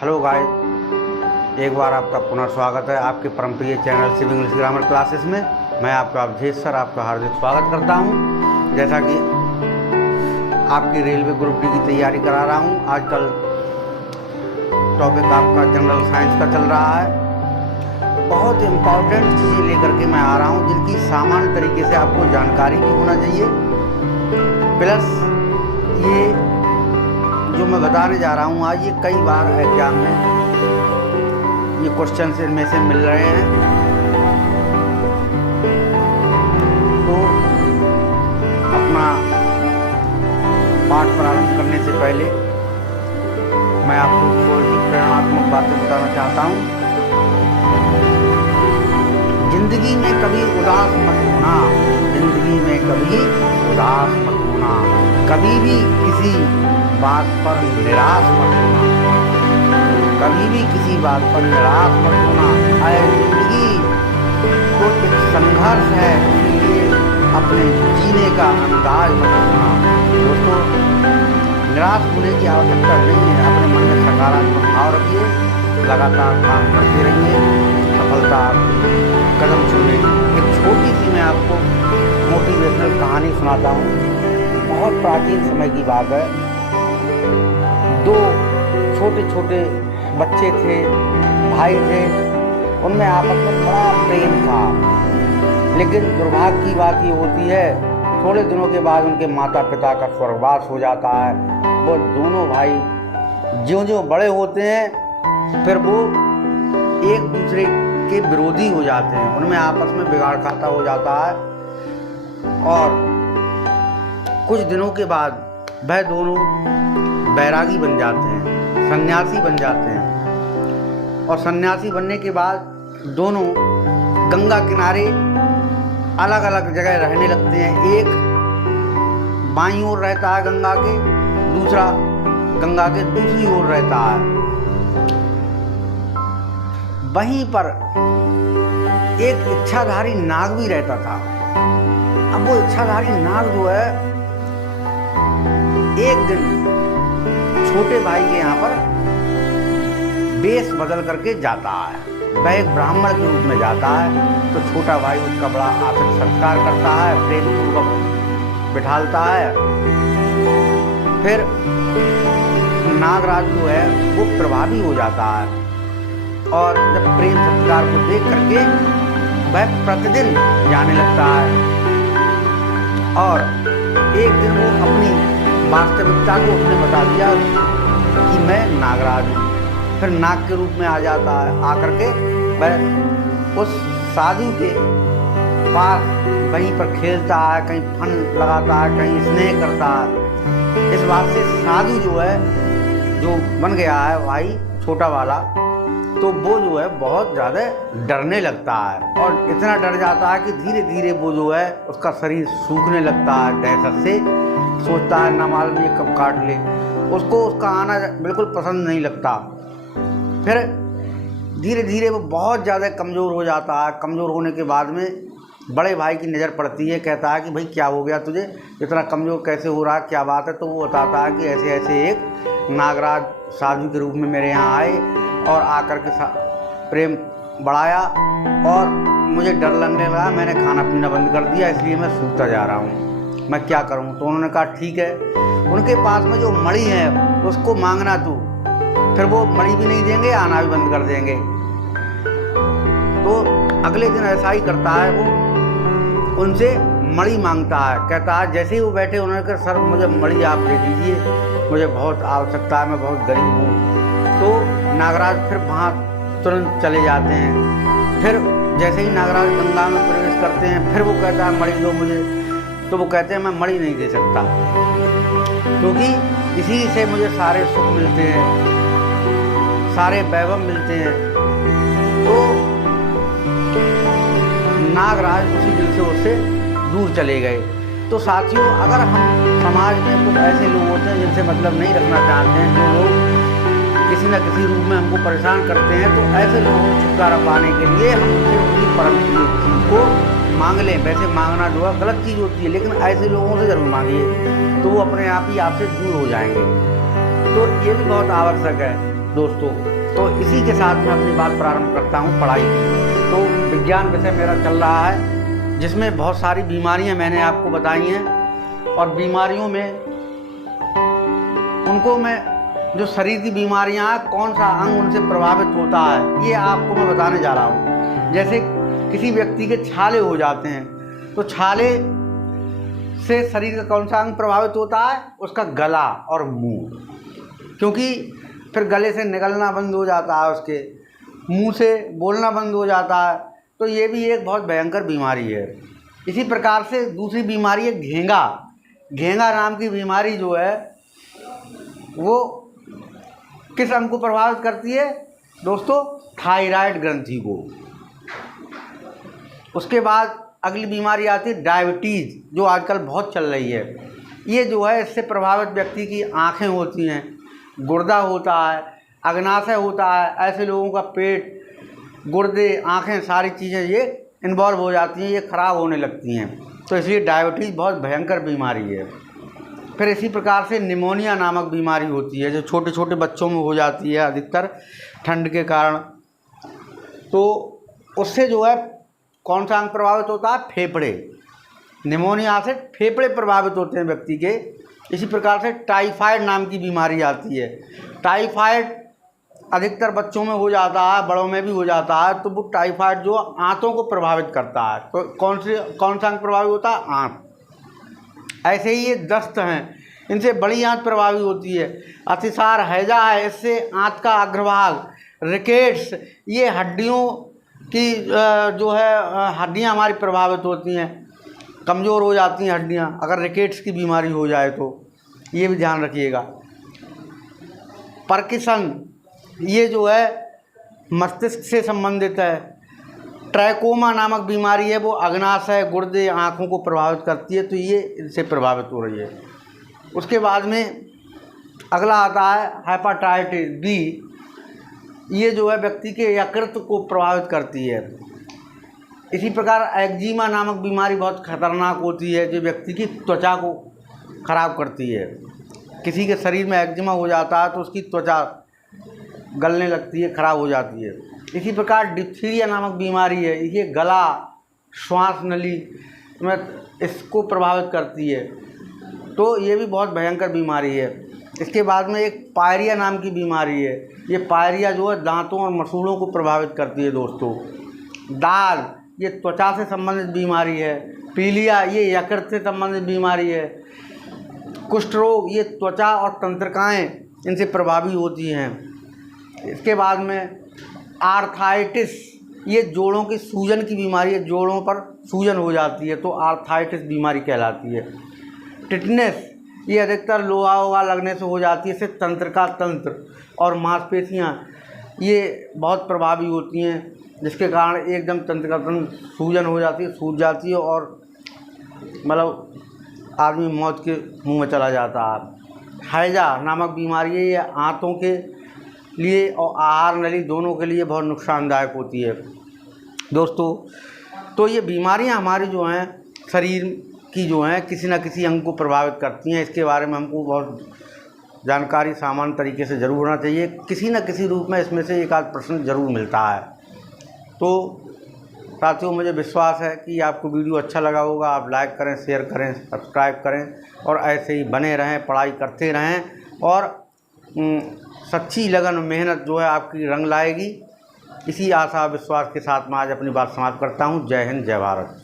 Hello guys, एक बार आपका पुनः स्वागत है आपके परमप्रिय channel civil English grammar classes में। मैं आपका अवधेश सर आपका हार्दिक स्वागत करता हूं। जैसा कि आपकी रेलवे ग्रुप डी की तैयारी करा रहा हूं, आजकल टॉपिक आपका जनरल साइंस का चल रहा है। बहुत इम्पॉर्टेंट चीज़ें लेकर के मैं आ रहा हूं जिनकी सामान्य तरीके से आपको जानकारी भी होना चाहिए। प्लस ये जो मैं बताने जा रहा हूँ आज, ये कई बार एग्जाम में ये क्वेश्चन इनमें से मिल रहे हैं। तो अपना पाठ प्रारंभ करने से पहले मैं आपको थोड़ी सी प्रेरणात्मक बातें बताना चाहता हूँ। जिंदगी में कभी उदास मत होना, जिंदगी में कभी उदास मत होना, कभी भी किसी बात पर निराश मत होना, कभी भी किसी बात पर निराश मत होना। जिंदगी तो एक संघर्ष है, इसलिए अपने जीने का अंदाज मत होना। दोस्तों, निराश होने की आवश्यकता नहीं है। अपने मन में सकारात्मक भाव रखिए, लगातार काम करते रहिए, सफलता कदम छूएगी। एक छोटी सी मैं आपको मोटिवेशनल कहानी सुनाता हूँ। बहुत प्राचीन समय की बात है। दो छोटे छोटे बच्चे थे, भाई थे, उनमें आपस में बड़ा प्रेम था। लेकिन दुर्भाग्य की बात ये होती है, थोड़े दिनों के बाद उनके माता पिता का स्वर्गवास हो जाता है। वो दोनों भाई ज्यों-ज्यों बड़े होते हैं, फिर वो एक दूसरे के विरोधी हो जाते हैं, उनमें आपस में बिगाड़ खाता हो जाता है। और कुछ दिनों के बाद वह दोनों बैरागी बन जाते हैं, सन्यासी बन जाते हैं। और सन्यासी बनने के बाद दोनों गंगा किनारे अलग अलग जगह रहने लगते हैं। एक बाईं ओर रहता है गंगा के, दूसरा गंगा के दूसरी ओर रहता है। वहीं पर एक इच्छाधारी नाग भी रहता था। अब वो इच्छाधारी नाग जो है, एक दिन छोटे भाई के यहाँ पर वेश बदल करके जाता है। वह एक ब्राह्मण के रूप में जाता है। तो छोटा भाई उसका बड़ा आदर सत्कार करता है, प्रेम पूर्वक बिठालता है। फिर नागराज जो है वो प्रभावी हो जाता है, और जब प्रेम सत्कार को देख करके वह प्रतिदिन जाने लगता है। और एक दिन वो अपनी वास्तविकता को उसने बता दिया कि मैं नागराज हूँ। फिर नाग के रूप में आ जाता है। आकर के वह उस साधु के पास वहीं पर खेलता है, कहीं फन लगाता है, कहीं स्नेह करता है। इस बात से साधु जो है, जो बन गया है भाई छोटा वाला, तो वो जो है बहुत ज़्यादा डरने लगता है। और इतना डर जाता है कि धीरे धीरे वो जो है उसका शरीर सूखने लगता है दहशत से। सोचता है ना मालूम ये कब काट ले। उसको उसका आना बिल्कुल पसंद नहीं लगता। फिर धीरे धीरे वो बहुत ज़्यादा कमज़ोर हो जाता है। कमज़ोर होने के बाद में बड़े भाई की नज़र पड़ती है। कहता है कि भाई क्या हो गया तुझे, इतना कमज़ोर कैसे हो रहा है, क्या बात है। तो वो बताता है कि ऐसे ऐसे एक नागराज साधु के रूप में मेरे यहाँ आए और आकर के प्रेम बढ़ाया, और मुझे डर लगने लगा। मैंने खाना पीना बंद कर दिया, इसलिए मैं सूखता जा रहा हूँ, मैं क्या करूँ। तो उन्होंने कहा ठीक है, उनके पास में जो मणि है उसको मांगना तू। फिर वो मणि भी नहीं देंगे, आना भी बंद कर देंगे। तो अगले दिन ऐसा ही करता है, वो उनसे मणि मांगता है। कहता है, जैसे ही वो बैठे उन्होंने कहा सर मुझे मणि आप दे दीजिए, मुझे बहुत आवश्यकता है, मैं बहुत गरीब हूँ। तो नागराज फिर वहाँ तुरंत चले जाते हैं। फिर जैसे ही नागराज गंगा में प्रवेश करते हैं, फिर वो कहता है मणि दो मुझे। तो वो कहते हैं मैं मणि नहीं दे सकता, क्योंकि इसी से मुझे सारे सुख मिलते हैं, सारे वैभव मिलते हैं। तो नागराज उसी दिन से उससे दूर चले गए। तो साथियों, अगर हम समाज में कुछ ऐसे लोग होते हैं जिनसे मतलब नहीं रखना चाहते हैं, जो लोग किसी न किसी रूप में हमको परेशान करते हैं, तो ऐसे लोगों को छुटकारा पाने के लिए हम उनसे उनकी परम चीज़ को मांग लें। वैसे मांगना जो है गलत चीज़ होती है, लेकिन ऐसे लोगों से ज़रूर मांगिए, तो वो अपने आप ही आपसे दूर हो जाएंगे। तो ये भी बहुत आवश्यक है दोस्तों। तो इसी के साथ मैं अपनी बात प्रारंभ करता हूँ पढ़ाई की। तो विज्ञान विषय मेरा चल रहा है, जिसमें बहुत सारी बीमारियाँ मैंने आपको बताई हैं, और बीमारियों में उनको मैं जो शरीर की बीमारियाँ हैं, कौन सा अंग उनसे प्रभावित होता है, ये आपको मैं बताने जा रहा हूँ। जैसे किसी व्यक्ति के छाले हो जाते हैं, तो छाले से शरीर का कौन सा अंग प्रभावित होता है? उसका गला और मुंह, क्योंकि फिर गले से निकलना बंद हो जाता है, उसके मुंह से बोलना बंद हो जाता है। तो ये भी एक बहुत भयंकर बीमारी है। इसी प्रकार से दूसरी बीमारी है घेंगा। घेंगा नाम की बीमारी जो है वो किस अंग को प्रभावित करती है दोस्तों? थायराइड ग्रंथि को। उसके बाद अगली बीमारी आती है डायबिटीज़, जो आजकल बहुत चल रही है। ये जो है, इससे प्रभावित व्यक्ति की आँखें होती हैं, गुर्दा होता है, अग्नाशय होता है। ऐसे लोगों का पेट, गुर्दे, आँखें, सारी चीज़ें ये इन्वॉल्व हो जाती हैं, ये ख़राब होने लगती हैं। तो इसलिए डायबिटीज़ बहुत भयंकर बीमारी है। फिर इसी प्रकार से निमोनिया नामक बीमारी होती है, जो छोटे छोटे बच्चों में हो जाती है अधिकतर ठंड के कारण। तो उससे जो है कौन सा अंग प्रभावित होता है? फेफड़े। निमोनिया से फेफड़े प्रभावित होते हैं व्यक्ति के। इसी प्रकार से टाइफाइड नाम की बीमारी आती है। टाइफाइड अधिकतर बच्चों में हो जाता है, बड़ों में भी हो जाता है। तो वो टाइफाइड जो आंतों को प्रभावित करता है। तो कौन सा अंग प्रभावित होता है? आंत। ऐसे ही ये दस्त हैं, इनसे बड़ी आंत प्रभावित होती है। अतिसार हैजा है, इससे आंत का अग्रभाग, रिकेट्स, ये हड्डियों की जो है हड्डियां हमारी प्रभावित होती हैं, कमज़ोर हो जाती हैं हड्डियां, अगर रिकेट्स की बीमारी हो जाए तो ये भी ध्यान रखिएगा। पार्किंसन, ये जो है मस्तिष्क से संबंधित है। ट्रैकोमा नामक बीमारी है, वो अग्नाशय, गुर्दे, आँखों को प्रभावित करती है। तो ये इनसे प्रभावित हो रही है। उसके बाद में अगला आता है हेपेटाइटिस बी। ये जो है व्यक्ति के यकृत को प्रभावित करती है। इसी प्रकार एक्जिमा नामक बीमारी बहुत खतरनाक होती है, जो व्यक्ति की त्वचा को खराब करती है। किसी के शरीर में एक्जिमा हो जाता है तो उसकी त्वचा गलने लगती है, खराब हो जाती है। इसी प्रकार डिप्थीरिया नामक बीमारी है, ये गला, श्वास नली में इसको प्रभावित करती है। तो ये भी बहुत भयंकर बीमारी है। इसके बाद में एक पायरिया नाम की बीमारी है। ये पायरिया जो है दांतों और मसूड़ों को प्रभावित करती है दोस्तों। दाल, ये त्वचा से संबंधित बीमारी है। पीलिया, ये यकृत से संबंधित बीमारी है। कुष्ठ रोग, ये त्वचा और तंत्रिकाएँ इनसे प्रभावित होती हैं। इसके बाद में आर्थराइटिस, ये जोड़ों की सूजन की बीमारी है, जोड़ों पर सूजन हो जाती है तो आर्थराइटिस बीमारी कहलाती है। टिटनेस, ये अधिकतर लोहा वोहा लगने से हो जाती है। इससे तंत्रिका तंत्र और मांसपेशियाँ ये बहुत प्रभावी होती हैं, जिसके कारण एकदम तंत्रिका तंत्र सूजन हो जाती है, सूज जाती है और मतलब आदमी मौत के मुंह में चला जाता है। हैजा नामक बीमारी है, ये आंतों के लिए और आहार नली दोनों के लिए बहुत नुकसानदायक होती है दोस्तों। तो ये बीमारियां हमारी जो हैं शरीर की जो हैं किसी न किसी अंग को प्रभावित करती हैं। इसके बारे में हमको बहुत जानकारी सामान्य तरीके से ज़रूर होना चाहिए। किसी न किसी रूप में इसमें से एक आध प्रश्न ज़रूर मिलता है। तो साथियों, मुझे विश्वास है कि आपको वीडियो अच्छा लगा होगा। आप लाइक करें, शेयर करें, सब्सक्राइब करें और ऐसे ही बने रहें, पढ़ाई करते रहें और सच्ची लगन मेहनत जो है आपकी रंग लाएगी। इसी आशा विश्वास के साथ मैं आज अपनी बात समाप्त करता हूँ। जय हिंद, जय भारत।